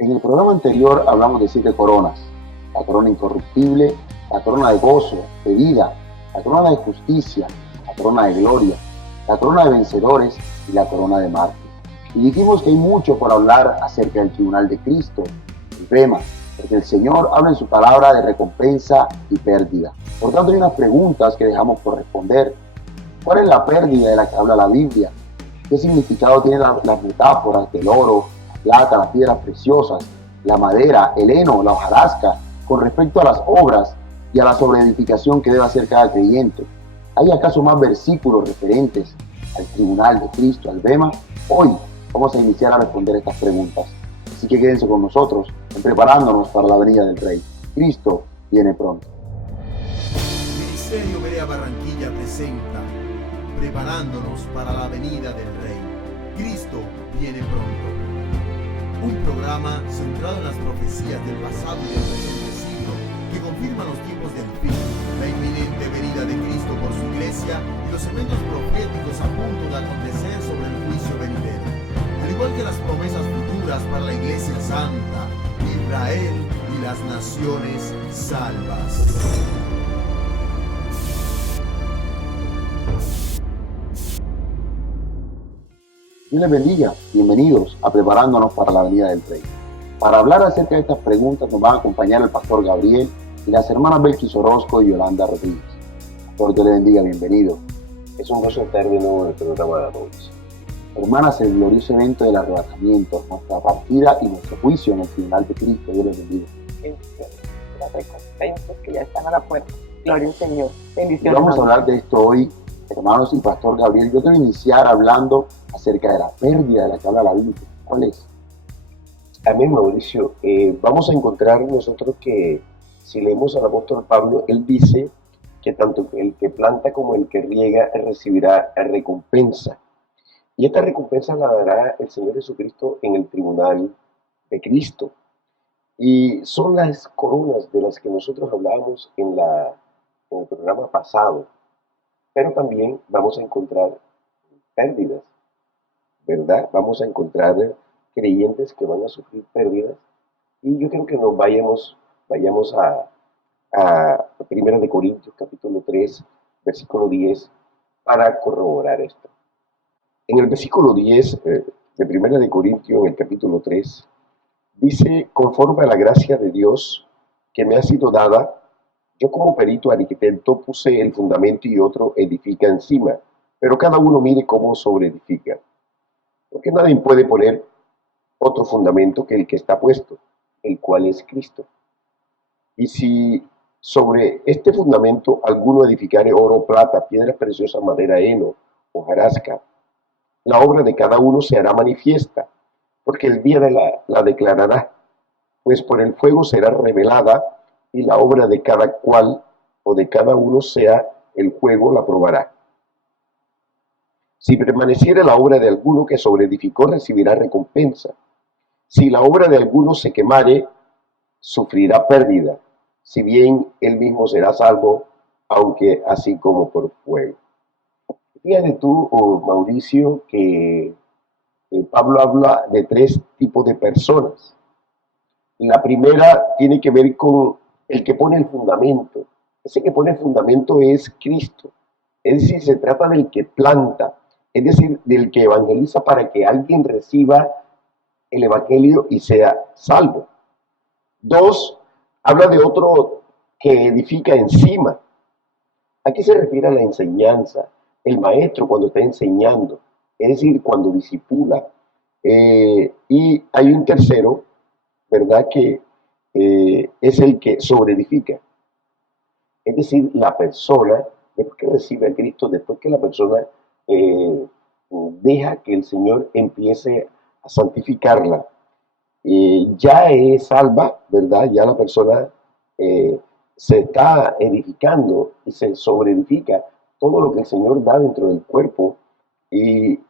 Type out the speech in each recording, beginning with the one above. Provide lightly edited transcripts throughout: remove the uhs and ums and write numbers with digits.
En el programa anterior hablamos de 7 coronas: la corona incorruptible, la corona de gozo, de vida, la corona de justicia, la corona de gloria, la corona de vencedores y la corona de mártires. Y dijimos que hay mucho por hablar acerca del tribunal de Cristo, el Bema, porque el Señor habla en su palabra de recompensa y pérdida. Por tanto, hay unas preguntas que dejamos por responder. ¿Cuál es la pérdida de la que habla la Biblia? ¿Qué significado tienen las metáforas del oro, la plata, las piedras preciosas, la madera, el heno, la hojarasca, con respecto a las obras y a la sobreedificación que debe hacer cada creyente? ¿Hay acaso más versículos referentes al tribunal de Cristo, al Bema? Hoy vamos a iniciar a responder estas preguntas. Así que quédense con nosotros, preparándonos para la venida del Rey. Cristo viene pronto. Ministerio Berea Barranquilla presenta Preparándonos para la venida del Rey. Cristo viene pronto. Un programa centrado en las profecías del pasado y del presente siglo que confirman los tiempos del fin, la inminente venida de Cristo por su iglesia y los eventos proféticos a punto de acontecer sobre el juicio venidero, al igual que las promesas futuras para la iglesia santa, Israel y las naciones salvas. Dios les bendiga, bienvenidos a Preparándonos para la venida del Rey. Para hablar acerca de estas preguntas nos van a acompañar el pastor Gabriel y las hermanas Belkis Orozco y Yolanda Rodríguez. Pastor, Dios les bendiga, bienvenido. Es un gozo estar de nuevo en el programa de hoy. Hermanas, el glorioso evento del arrebatamiento, nuestra partida y nuestro juicio en el tribunal de Cristo. Dios les bendiga. Las recompensas que ya están a la puerta. Gloria al Señor. Y Bendiciones. vamos a hablar de esto hoy, hermanos, y pastor Gabriel. Yo quiero iniciar hablando acerca de la pérdida de la que habla la Biblia. ¿Cuál es? Amén, Mauricio. Vamos a encontrar nosotros que si leemos al apóstol Pablo, él dice que tanto el que planta como el que riega recibirá recompensa. Y esta recompensa la dará el Señor Jesucristo en el tribunal de Cristo. Y son las coronas de las que nosotros hablábamos en el programa pasado. Pero también vamos a encontrar pérdidas, ¿verdad? Vamos a encontrar creyentes que van a sufrir pérdidas. Y yo creo que nos vayamos a 1 de Corintios capítulo 3, versículo 10, para corroborar esto. En el versículo 10 de 1 de Corintios, en el capítulo 3, dice: conforme a la gracia de Dios que me ha sido dada, yo como perito arquitecto puse el fundamento y otro edifica encima, pero cada uno mire cómo sobreedifica. Porque nadie puede poner otro fundamento que el que está puesto, el cual es Cristo. Y si sobre este fundamento alguno edificare oro, plata, piedras preciosas, madera, heno, hojarasca, la obra de cada uno se hará manifiesta, porque el día la declarará, pues por el fuego será revelada, y la obra de cada cual o de cada uno sea el fuego la probará. Si permaneciere la obra de alguno que sobreedificó, recibirá recompensa. Si la obra de alguno se quemare, sufrirá pérdida, si bien él mismo será salvo, aunque así como por fuego. Fíjate tú, Mauricio, que Pablo habla de 3 tipos de personas. La primera tiene que ver con el que pone el fundamento. Ese que pone el fundamento es Cristo. Es decir, se trata del que planta, es decir, del que evangeliza para que alguien reciba el evangelio y sea salvo. 2, habla de otro que edifica encima. ¿A qué se refiere a la enseñanza? El maestro cuando está enseñando, es decir, cuando discipula. Y hay un tercero, ¿verdad?, que es el que sobreedifica. Es decir, la persona, después que recibe a Cristo, después que la persona deja que el Señor empiece a santificarla, ya es salva, ¿verdad? Ya la persona se está edificando y se sobreedifica todo lo que el Señor da dentro del cuerpo. Y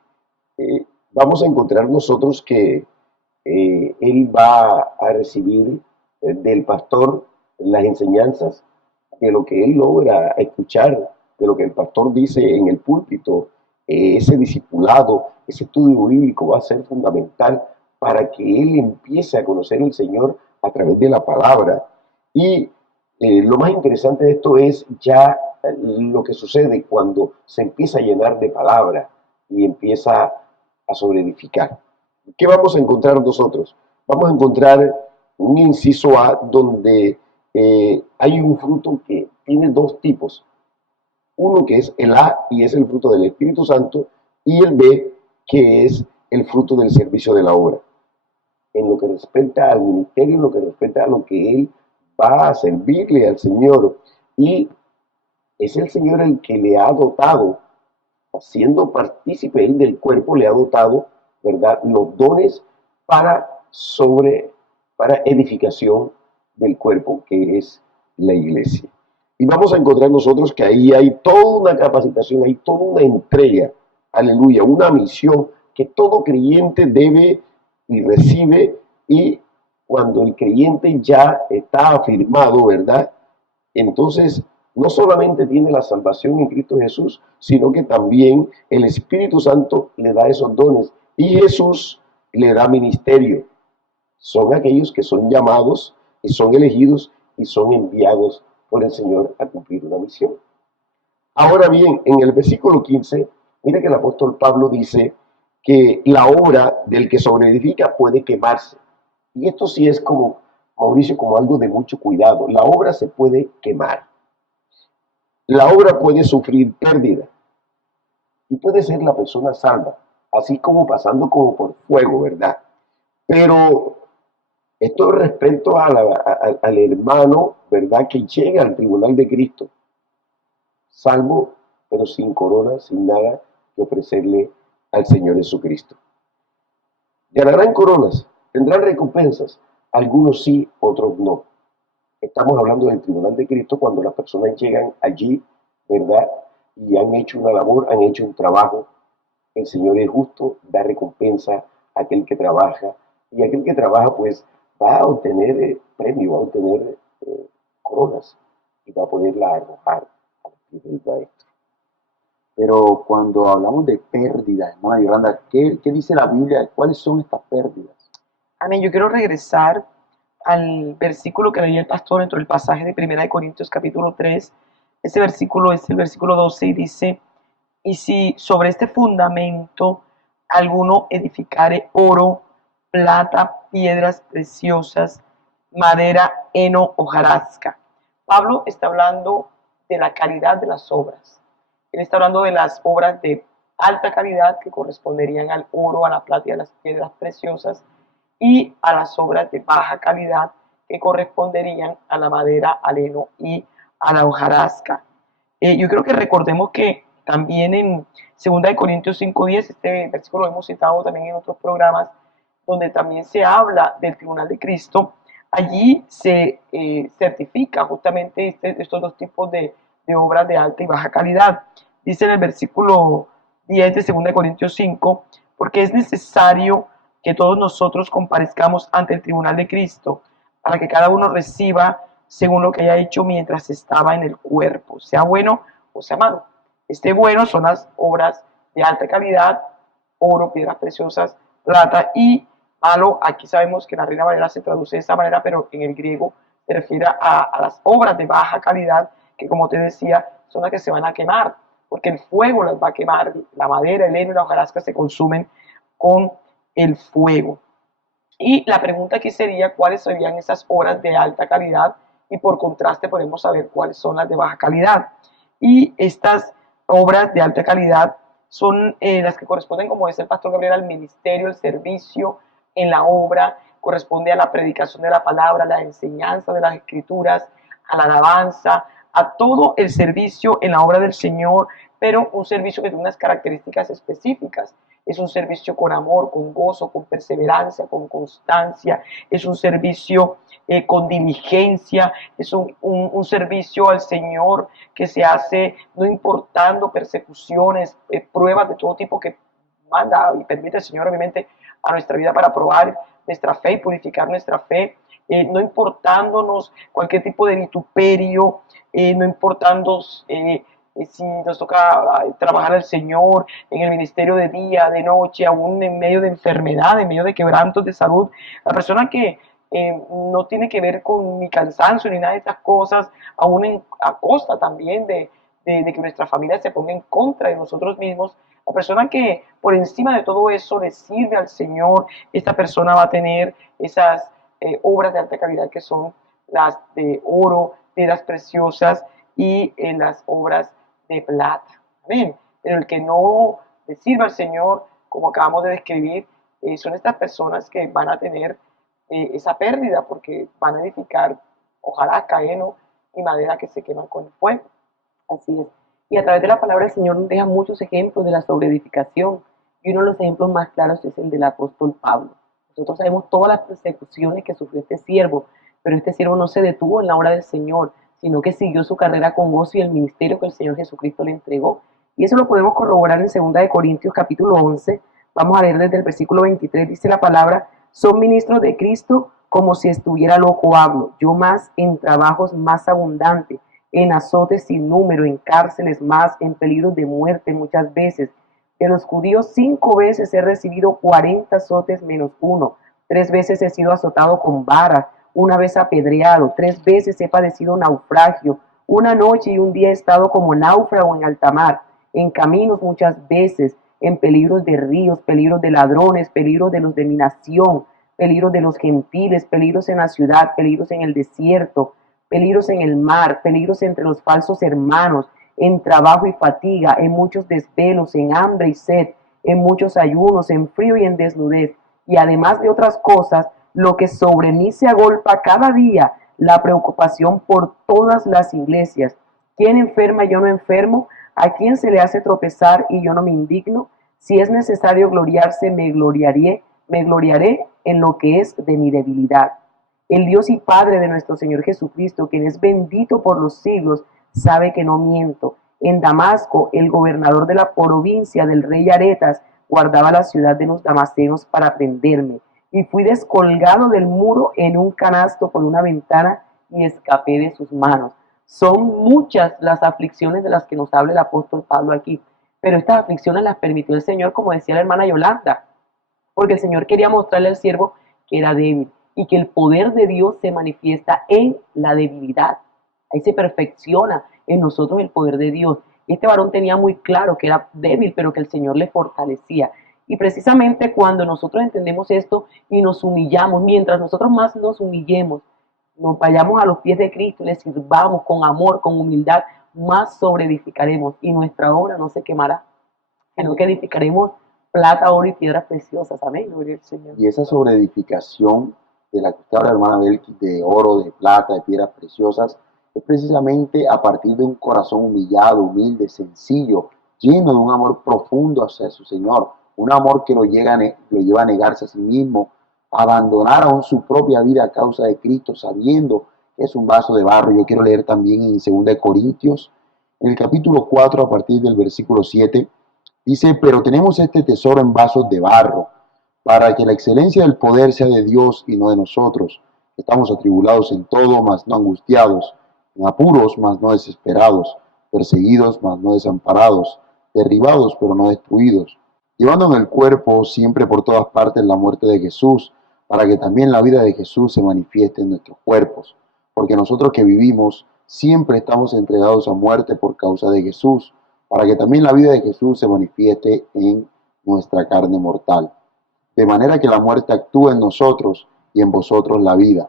vamos a encontrar nosotros que él va a recibir del pastor las enseñanzas de lo que él logra escuchar, de lo que el pastor dice en el púlpito. Ese discipulado, ese estudio bíblico va a ser fundamental para que él empiece a conocer al Señor a través de la palabra. Y lo más interesante de esto es ya lo que sucede cuando se empieza a llenar de palabra y empieza a sobreedificar. ¿Qué vamos a encontrar nosotros? Vamos a encontrar un inciso A donde hay un fruto que tiene dos tipos. Uno que es el A y es el fruto del Espíritu Santo, y el B que es el fruto del servicio de la obra. En lo que respecta al ministerio, en lo que respecta a lo que él va a servirle al Señor. Y es el Señor el que le ha dotado, siendo partícipe él del cuerpo, le ha dotado, ¿verdad?, los dones para para edificación del cuerpo, que es la iglesia. Y vamos a encontrar nosotros que ahí hay toda una capacitación, hay toda una entrega, aleluya, una misión que todo creyente debe y recibe, y cuando el creyente ya está afirmado, ¿verdad? Entonces, no solamente tiene la salvación en Cristo Jesús, sino que también el Espíritu Santo le da esos dones y Jesús le da ministerio. Son aquellos que son llamados y son elegidos y son enviados por el Señor a cumplir una misión. Ahora bien, en el versículo 15, mire que el apóstol Pablo dice que la obra del que sobreedifica puede quemarse. Y esto sí es como, Mauricio, como algo de mucho cuidado. La obra se puede quemar. La obra puede sufrir pérdida. Y puede ser la persona salva, así como pasando como por fuego, ¿verdad? Pero esto respecto al hermano, ¿verdad?, que llega al tribunal de Cristo, salvo, pero sin corona, sin nada que ofrecerle al Señor Jesucristo. Ganarán coronas, tendrán recompensas, algunos sí, otros no. Estamos hablando del tribunal de Cristo cuando las personas llegan allí, ¿verdad?, y han hecho una labor, han hecho un trabajo. El Señor es justo, da recompensa a aquel que trabaja, y aquel que trabaja pues va a obtener premio, va a obtener coronas, y va a poderla arrojar a los pies del maestro. Pero cuando hablamos de pérdidas, hermana Yolanda, ¿qué dice la Biblia? ¿Cuáles son estas pérdidas? Amén. Yo quiero regresar al versículo que leía el pastor dentro del pasaje de 1 Corintios capítulo 3. Ese versículo es el versículo 12 y dice: y si sobre este fundamento alguno edificare oro, plata, piedras preciosas, madera, heno, hojarasca. Pablo está hablando de la calidad de las obras. Él está hablando de las obras de alta calidad que corresponderían al oro, a la plata y a las piedras preciosas, y a las obras de baja calidad que corresponderían a la madera, al heno y a la hojarasca. Yo creo que recordemos que también en 2 Corintios 5:10, este versículo lo hemos citado también en otros programas, donde también se habla del tribunal de Cristo. Allí se certifica justamente estos dos tipos de obras de alta y baja calidad. Dice en el versículo 10 de 2 Corintios 5, porque es necesario que todos nosotros comparezcamos ante el tribunal de Cristo, para que cada uno reciba según lo que haya hecho mientras estaba en el cuerpo, sea bueno o sea malo. Este bueno son las obras de alta calidad, oro, piedras preciosas, plata, y malo, aquí sabemos que en la Reina Valera se traduce de esa manera, pero en el griego se refiere a las obras de baja calidad, que como te decía, son las que se van a quemar, porque el fuego las va a quemar, la madera, el heno y la hojarasca se consumen con el fuego. Y la pregunta aquí sería cuáles serían esas obras de alta calidad, y por contraste podemos saber cuáles son las de baja calidad. Y estas obras de alta calidad son las que corresponden, como dice el pastor Gabriel, al ministerio, el servicio en la obra, corresponde a la predicación de la palabra, a la enseñanza de las escrituras, a la alabanza, a todo el servicio en la obra del Señor, pero un servicio que tiene unas características específicas. Es un servicio con amor, con gozo, con perseverancia, con constancia. Es un servicio con diligencia. Es un servicio al Señor que se hace no importando persecuciones, pruebas de todo tipo que manda y permite el Señor, obviamente, a nuestra vida para probar nuestra fe y purificar nuestra fe. No importándonos cualquier tipo de vituperio, no importándonos si nos toca trabajar al Señor en el ministerio de día, de noche, aún en medio de enfermedad, en medio de quebrantos de salud. La persona que no tiene que ver con ni cansancio ni nada de estas cosas, aún a costa también de que nuestra familia se ponga en contra de nosotros mismos. La persona que por encima de todo eso le sirve al Señor, esta persona va a tener esas obras de alta calidad que son las de oro, piedras preciosas y las obras de plata. Amén. Pero el que no le sirva al Señor, como acabamos de describir, son estas personas que van a tener esa pérdida porque van a edificar hojarasca, heno y madera que se queman con el fuego. Así es. Y a través de la palabra del Señor nos deja muchos ejemplos de la sobreedificación. Y uno de los ejemplos más claros es el del apóstol Pablo. Nosotros sabemos todas las persecuciones que sufrió este siervo, pero este siervo no se detuvo en la obra del Señor, sino que siguió su carrera con gozo y el ministerio que el Señor Jesucristo le entregó. Y eso lo podemos corroborar en 2 Corintios capítulo 11. Vamos a leer desde el versículo 23, dice la palabra: son ministros de Cristo, como si estuviera loco hablo, yo más en trabajos más abundantes, en azotes sin número, en cárceles más, en peligros de muerte muchas veces. De los judíos 5 veces he recibido 40 azotes menos uno. 3 veces he sido azotado con varas, 1 vez apedreado, 3 veces he padecido naufragio. 1 noche y 1 día he estado como náufrago en alta mar, en caminos muchas veces, en peligros de ríos, peligros de ladrones, peligros de los de mi nación, peligros de los gentiles, peligros en la ciudad, peligros en el desierto, peligros en el mar, peligros entre los falsos hermanos, en trabajo y fatiga, en muchos desvelos, en hambre y sed, en muchos ayunos, en frío y en desnudez. Y además de otras cosas, lo que sobre mí se agolpa cada día, la preocupación por todas las iglesias. ¿Quién enferma y yo no enfermo? ¿A quién se le hace tropezar y yo no me indigno? Si es necesario gloriarse, me gloriaré en lo que es de mi debilidad. El Dios y Padre de nuestro Señor Jesucristo, quien es bendito por los siglos, sabe que no miento. En Damasco, el gobernador de la provincia del rey Aretas guardaba la ciudad de los damascenos para prenderme, y fui descolgado del muro en un canasto por una ventana y escapé de sus manos. Son muchas las aflicciones de las que nos habla el apóstol Pablo aquí, pero estas aflicciones las permitió el Señor, como decía la hermana Yolanda, porque el Señor quería mostrarle al siervo que era débil y que el poder de Dios se manifiesta en la debilidad. Ahí se perfecciona en nosotros el poder de Dios. Este varón tenía muy claro que era débil, pero que el Señor le fortalecía. Y precisamente cuando nosotros entendemos esto y nos humillamos, mientras nosotros más nos humillemos, nos vayamos a los pies de Cristo y le sirvamos con amor, con humildad, más sobreedificaremos y nuestra obra no se quemará, sino que edificaremos plata, oro y piedras preciosas. Amén, gloria al Señor. Y esa sobreedificación de la que usted habla, hermana Belkis, de oro, de plata, de piedras preciosas, es precisamente a partir de un corazón humillado, humilde, sencillo, lleno de un amor profundo hacia su Señor, un amor que lo lleva a negarse a sí mismo, a abandonar aún su propia vida a causa de Cristo, sabiendo que es un vaso de barro. Yo quiero leer también en 2 Corintios, en el capítulo 4, a partir del versículo 7, dice: pero tenemos este tesoro en vasos de barro, para que la excelencia del poder sea de Dios y no de nosotros. Estamos atribulados en todo, mas no angustiados, en apuros, mas no desesperados, perseguidos, mas no desamparados, derribados, pero no destruidos, llevando en el cuerpo siempre por todas partes la muerte de Jesús, para que también la vida de Jesús se manifieste en nuestros cuerpos. Porque nosotros que vivimos siempre estamos entregados a muerte por causa de Jesús, para que también la vida de Jesús se manifieste en nuestra carne mortal. De manera que la muerte actúa en nosotros y en vosotros la vida.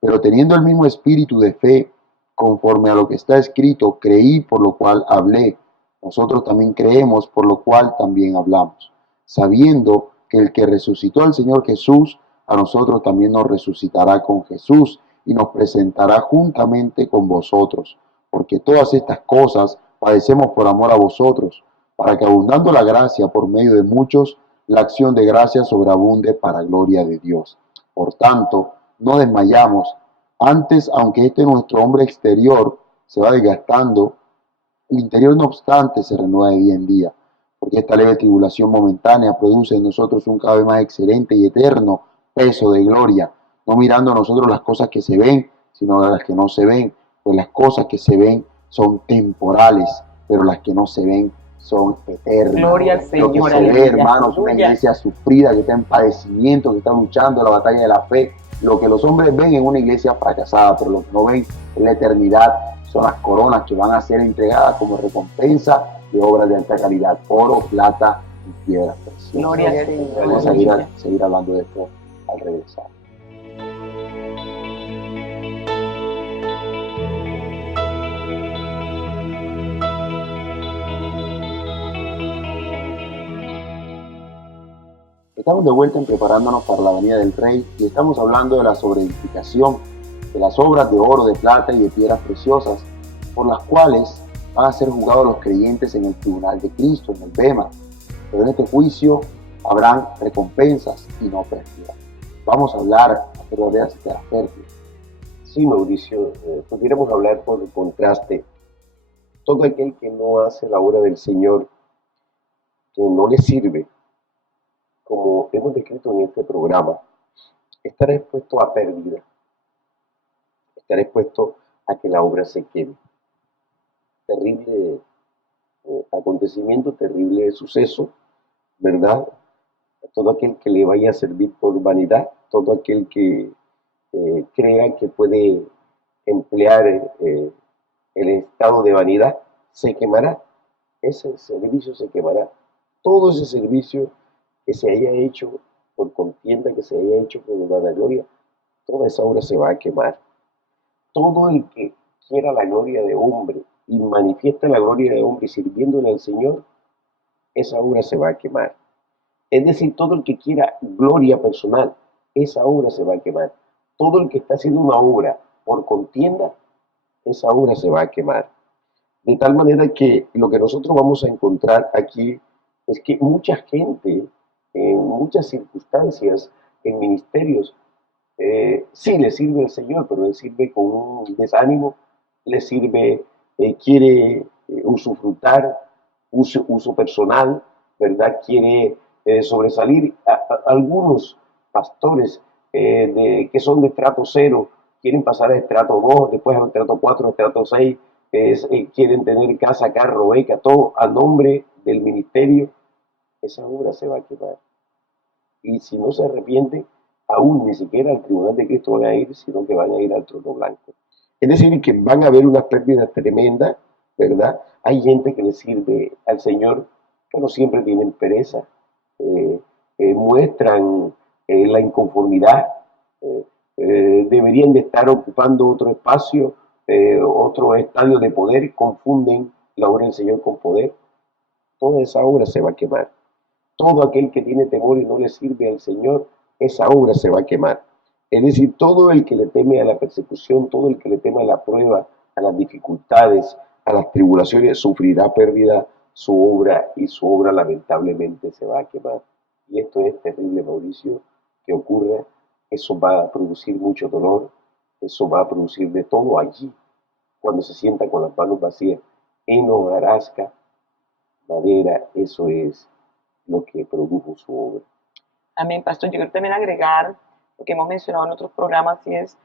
Pero teniendo el mismo espíritu de fe, conforme a lo que está escrito, creí, por lo cual hablé. Nosotros también creemos, por lo cual también hablamos, sabiendo que el que resucitó al Señor Jesús, a nosotros también nos resucitará con Jesús y nos presentará juntamente con vosotros. Porque todas estas cosas padecemos por amor a vosotros, para que abundando la gracia por medio de muchos, la acción de gracia sobreabunde para gloria de Dios. Por tanto, no desmayamos. Antes, aunque nuestro hombre exterior se va desgastando, el interior no obstante se renueva de día en día, porque esta leve tribulación momentánea produce en nosotros un cada vez más excelente y eterno peso de gloria, no mirando a nosotros las cosas que se ven, sino a las que no se ven, pues las cosas que se ven son temporales, pero las que no se ven son eternas. Gloria al Lo que Señor, se ve, aleluya, hermanos, una aleluya. iglesia sufrida, que está en padecimiento, que está luchando la batalla de la fe. Lo que los hombres ven en una iglesia fracasada, pero lo que no ven en la eternidad son las coronas que van a ser entregadas como recompensa de obras de alta calidad, oro, plata y piedras preciosas. Gloria al Señor, Vamos a aleluya. seguir hablando de esto al regresar. Estamos de vuelta en Preparándonos para la venida del Rey y estamos hablando de la sobreedificación, de las obras de oro, de plata y de piedras preciosas, por las cuales van a ser juzgados los creyentes en el tribunal de Cristo, en el Bema. Pero en este juicio habrán recompensas y no pérdidas. Vamos a hablar acerca de las pérdidas. Sí, Mauricio, pudiéramos hablar por contraste. Todo aquel que no hace la obra del Señor, que no le sirve, como hemos descrito en este programa, estará expuesto a pérdida, estará expuesto a que la obra se queme. Terrible acontecimiento, terrible suceso, ¿verdad? Todo aquel que le vaya a servir por vanidad, todo aquel que crea que puede emplear el estado de vanidad, se quemará. Ese servicio se quemará. Todo ese servicio que se haya hecho por contienda, que se haya hecho por vanagloria, toda esa obra se va a quemar. Todo el que quiera la gloria de hombre y manifiesta la gloria de hombre sirviéndole al Señor, esa obra se va a quemar. Es decir, todo el que quiera gloria personal, esa obra se va a quemar. Todo el que está haciendo una obra por contienda, esa obra se va a quemar. De tal manera que lo que nosotros vamos a encontrar aquí es que mucha gente, en muchas circunstancias, en ministerios, sí le sirve al Señor, pero le sirve con un desánimo, le sirve, quiere usufructar, uso personal, ¿verdad? Quiere sobresalir. Algunos pastores que son de estrato 0 quieren pasar a estrato 2, después a estrato 4, a estrato 6, quieren tener casa, carro, beca, todo a nombre del ministerio. Esa obra se va a quemar. Y si no se arrepienten, aún ni siquiera al tribunal de Cristo van a ir, sino que van a ir al trono blanco. Es decir, que van a haber unas pérdidas tremendas, ¿verdad? Hay gente que le sirve al Señor, pero siempre tienen pereza, muestran la inconformidad, deberían de estar ocupando otro espacio, otro estadio de poder, confunden la obra del Señor con poder. Toda esa obra se va a quemar. Todo aquel que tiene temor y no le sirve al Señor, esa obra se va a quemar. Es decir, todo el que le teme a la persecución, todo el que le teme a la prueba, a las dificultades, a las tribulaciones, sufrirá pérdida su obra y su obra lamentablemente se va a quemar. Y esto es terrible, Mauricio, que ocurra. Eso va a producir mucho dolor, eso va a producir de todo allí, cuando se sienta con las manos vacías, en hojarasca, madera, eso es lo que produjo su obra. Amén, pastor. Yo quiero también agregar lo que hemos mencionado en otros programas y es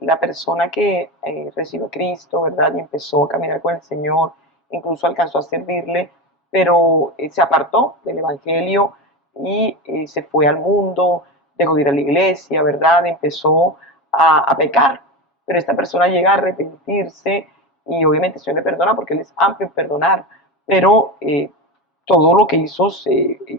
la persona que recibió a Cristo, ¿verdad? Y empezó a caminar con el Señor, incluso alcanzó a servirle, pero se apartó del Evangelio y se fue al mundo, dejó de ir a la iglesia, ¿verdad? Empezó a pecar, pero esta persona llega a arrepentirse y obviamente el Señor le perdona porque Él es amplio en perdonar, pero todo lo que hizo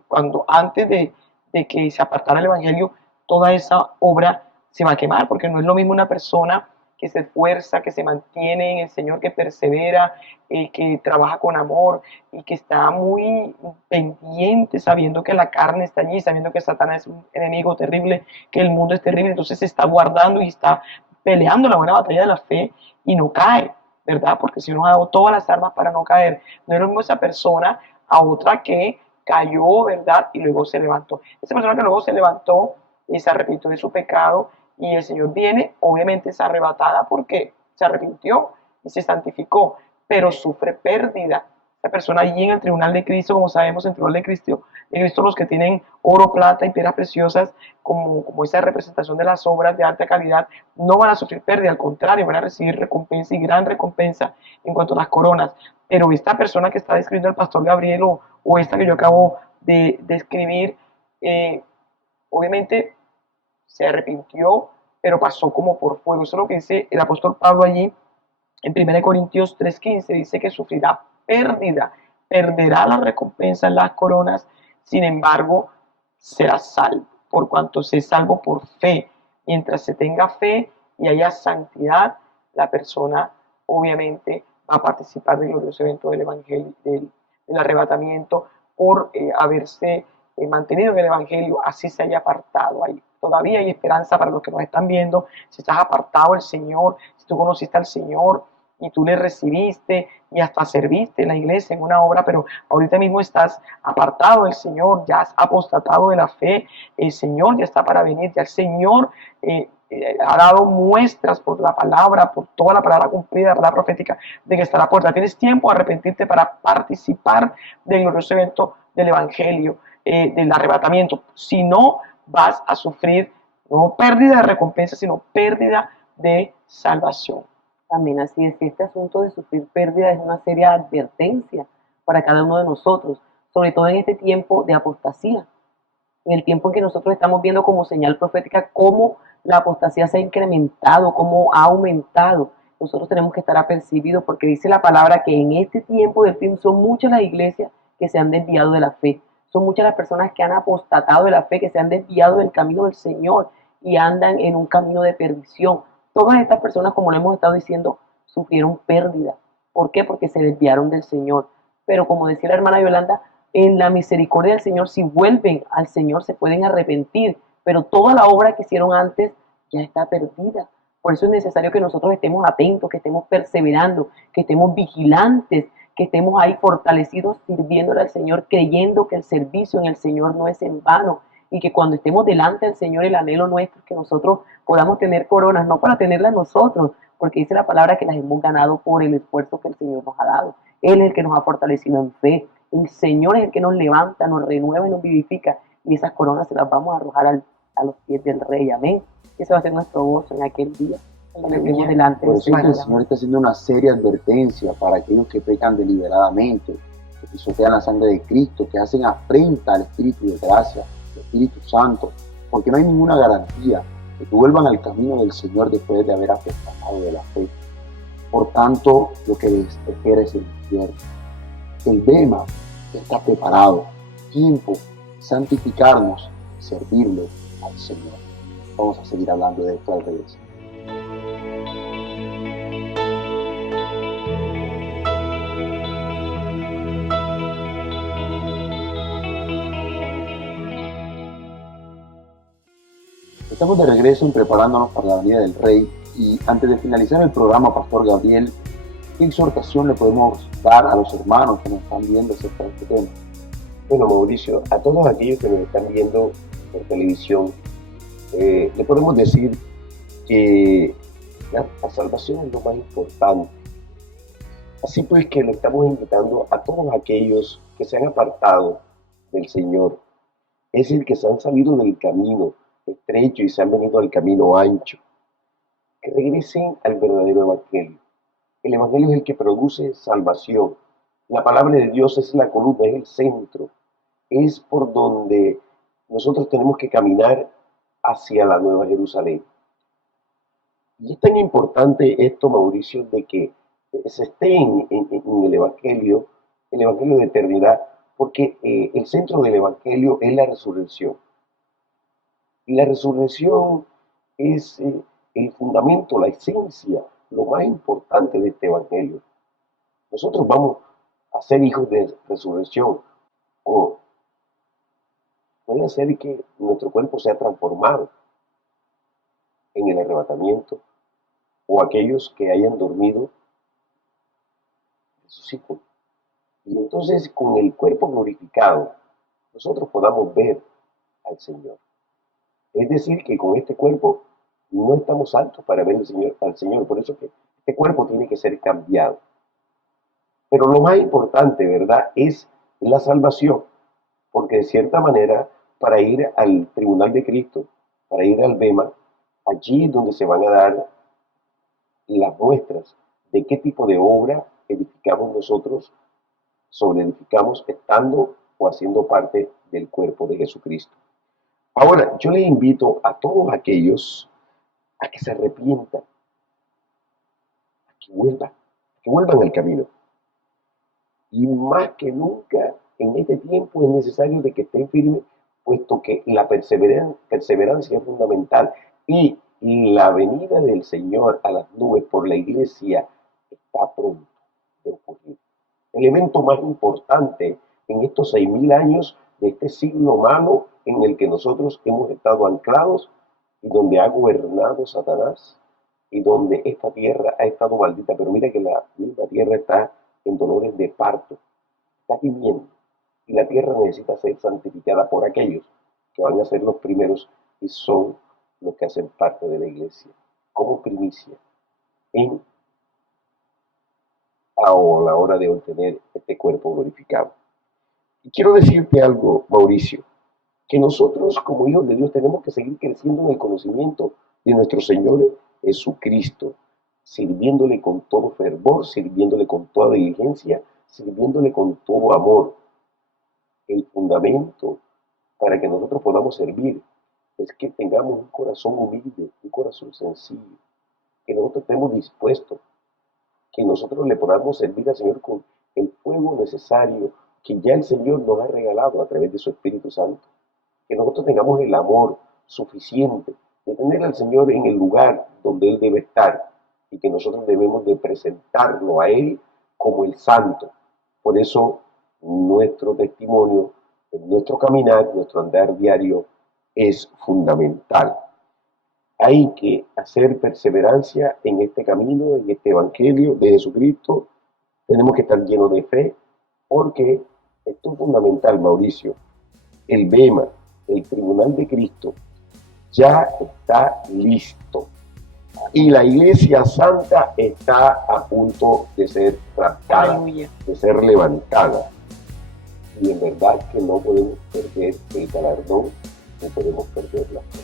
cuando antes de que se apartara el Evangelio, toda esa obra se va a quemar, porque no es lo mismo una persona que se esfuerza, que se mantiene en el Señor, que persevera, que trabaja con amor y que está muy pendiente, sabiendo que la carne está allí, sabiendo que Satanás es un enemigo terrible, que el mundo es terrible, entonces se está guardando y está peleando la buena batalla de la fe y no cae, ¿verdad? Porque si uno ha dado todas las armas para no caer, no es lo mismo esa persona a otra que cayó, ¿verdad? Y luego se levantó. Esa persona que luego se levantó y se arrepintió de su pecado y el Señor viene, obviamente es arrebatada porque se arrepintió y se santificó, pero sufre pérdida, esta persona allí en el tribunal de Cristo, como sabemos, en el tribunal de Cristo los que tienen oro, plata y piedras preciosas, como esa representación de las obras de alta calidad, no van a sufrir pérdida, al contrario, van a recibir recompensa y gran recompensa en cuanto a las coronas. Pero esta persona que está describiendo el pastor Gabriel o esta que yo acabo de describir, obviamente se arrepintió, pero pasó como por fuego. Eso es lo que dice el apóstol Pablo allí en 1 Corintios 3:15, dice que sufrirá pérdida, perderá la recompensa en las coronas, sin embargo, será salvo, por cuanto se es salvo por fe. Mientras se tenga fe y haya santidad, la persona obviamente va a participar del glorioso evento del evangelio, del arrebatamiento, por haberse mantenido en el evangelio, así se haya apartado. Ahí todavía hay esperanza para los que nos están viendo. Si estás apartado del Señor, si tú conociste al Señor y tú le recibiste y hasta serviste en la iglesia en una obra, pero ahorita mismo estás apartado del Señor, ya has apostatado de la fe, el Señor ya está para venir, ya el Señor ha dado muestras por la palabra, por toda la palabra cumplida, la palabra profética, de que está a la puerta. Tienes tiempo de arrepentirte para participar del glorioso evento del evangelio, del arrebatamiento. Si no, vas a sufrir no pérdida de recompensa, sino pérdida de salvación. También así es, este asunto de sufrir pérdida es una seria advertencia para cada uno de nosotros, sobre todo en este tiempo de apostasía, en el tiempo en que nosotros estamos viendo como señal profética cómo la apostasía se ha incrementado, cómo ha aumentado. Nosotros tenemos que estar apercibidos porque dice la palabra que en este tiempo del fin son muchas las iglesias que se han desviado de la fe. Son muchas las personas que han apostatado de la fe, que se han desviado del camino del Señor y andan en un camino de perdición. Todas estas personas, como lo hemos estado diciendo, sufrieron pérdida. ¿Por qué? Porque se desviaron del Señor. Pero como decía la hermana Yolanda, en la misericordia del Señor, si vuelven al Señor, se pueden arrepentir. Pero toda la obra que hicieron antes ya está perdida. Por eso es necesario que nosotros estemos atentos, que estemos perseverando, que estemos vigilantes, que estemos ahí fortalecidos sirviéndole al Señor, creyendo que el servicio en el Señor no es en vano y que cuando estemos delante del Señor el anhelo nuestro es que nosotros podamos tener coronas, no para tenerlas nosotros, porque dice la palabra que las hemos ganado por el esfuerzo que el Señor nos ha dado. Él es el que nos ha fortalecido en fe. El Señor es el que nos levanta, nos renueva y nos vivifica y esas coronas se las vamos a arrojar a los pies del Rey. Amén. Ese va a ser nuestro gozo en aquel día. Cuando estemos delante Por del eso es que el Señor. Señor está haciendo una seria advertencia para aquellos que pecan deliberadamente, que pisotean la sangre de Cristo, que hacen afrenta al Espíritu de gracia, al Espíritu Santo, porque no hay ninguna garantía de que vuelvan al camino del Señor después de haber apostatado de la fe. Por tanto, lo que les espera es el infierno. El Bema está preparado, tiempo de santificarnos, servirle al Señor. Vamos a seguir hablando de esto al regreso. Estamos de regreso en preparándonos para la venida del Rey y antes de finalizar el programa, Pastor Gabriel, ¿qué exhortación le podemos dar a los hermanos que nos están viendo acerca de este tema? Bueno, Mauricio, a todos aquellos que nos están viendo por televisión, le podemos decir que la salvación es lo más importante. Así pues que le estamos invitando a todos aquellos que se han apartado del Señor, es decir, que se han salido del camino estrecho y se han venido al camino ancho, que regresen al verdadero Evangelio. El Evangelio es el que produce salvación. La palabra de Dios es la columna, es el centro, es por donde nosotros tenemos que caminar hacia la Nueva Jerusalén. Y es tan importante esto, Mauricio, de que se esté en el Evangelio de eternidad, porque el centro del Evangelio es la resurrección. Y la resurrección es el fundamento, la esencia, lo más importante de este Evangelio. Nosotros vamos a ser hijos de resurrección, o puede ser que nuestro cuerpo sea transformado en el arrebatamiento, o aquellos que hayan dormido resuciten. Y entonces con el cuerpo glorificado, nosotros podamos ver al Señor. Es decir, que con este cuerpo no estamos aptos para ver al Señor. Por eso que este cuerpo tiene que ser cambiado. Pero lo más importante, ¿verdad?, es la salvación. Porque de cierta manera, para ir al tribunal de Cristo, para ir al bema, allí es donde se van a dar las muestras de qué tipo de obra edificamos nosotros, sobreedificamos estando o haciendo parte del cuerpo de Jesucristo. Ahora, yo les invito a todos aquellos a que se arrepientan, a que vuelvan al camino. Y más que nunca, en este tiempo es necesario de que estén firmes, puesto que la perseverancia es fundamental. Y la venida del Señor a las nubes por la iglesia está pronto de ocurrir. El evento más importante en estos 6.000 años de este siglo malo en el que nosotros hemos estado anclados y donde ha gobernado Satanás y donde esta tierra ha estado maldita. Pero mira que la misma tierra está en dolores de parto, está gimiendo, y la tierra necesita ser santificada por aquellos que van a ser los primeros y son los que hacen parte de la iglesia, como primicia, a la hora de obtener este cuerpo glorificado. Y quiero decirte algo, Mauricio, que nosotros como hijos de Dios tenemos que seguir creciendo en el conocimiento de nuestro Señor Jesucristo, sirviéndole con todo fervor, sirviéndole con toda diligencia, sirviéndole con todo amor. El fundamento para que nosotros podamos servir es que tengamos un corazón humilde, un corazón sencillo, que nosotros estemos dispuestos, que nosotros le podamos servir al Señor con el fuego necesario que ya el Señor nos ha regalado a través de su Espíritu Santo, que nosotros tengamos el amor suficiente de tener al Señor en el lugar donde Él debe estar y que nosotros debemos de presentarlo a Él como el Santo. Por eso nuestro testimonio, nuestro caminar, nuestro andar diario es fundamental. Hay que hacer perseverancia en este camino, en este evangelio de Jesucristo. Tenemos que estar llenos de fe, porque esto es fundamental, Mauricio. El bema, el tribunal de Cristo, ya está listo. Y la iglesia santa está a punto de ser raptada, de ser levantada. Y en verdad que no podemos perder el galardón, no podemos perder la fe.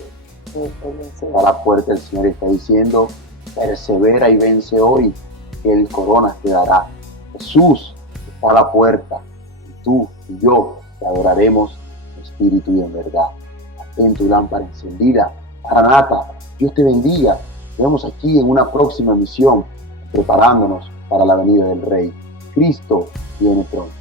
Está a la puerta, el Señor está diciendo: persevera y vence hoy, que el corona te dará. Jesús está a la puerta, y tú y yo te adoraremos en espíritu y en verdad. Ten tu lámpara encendida. Maranata, Dios te bendiga. Nos vemos aquí en una próxima misión, preparándonos para la venida del Rey. Cristo viene pronto.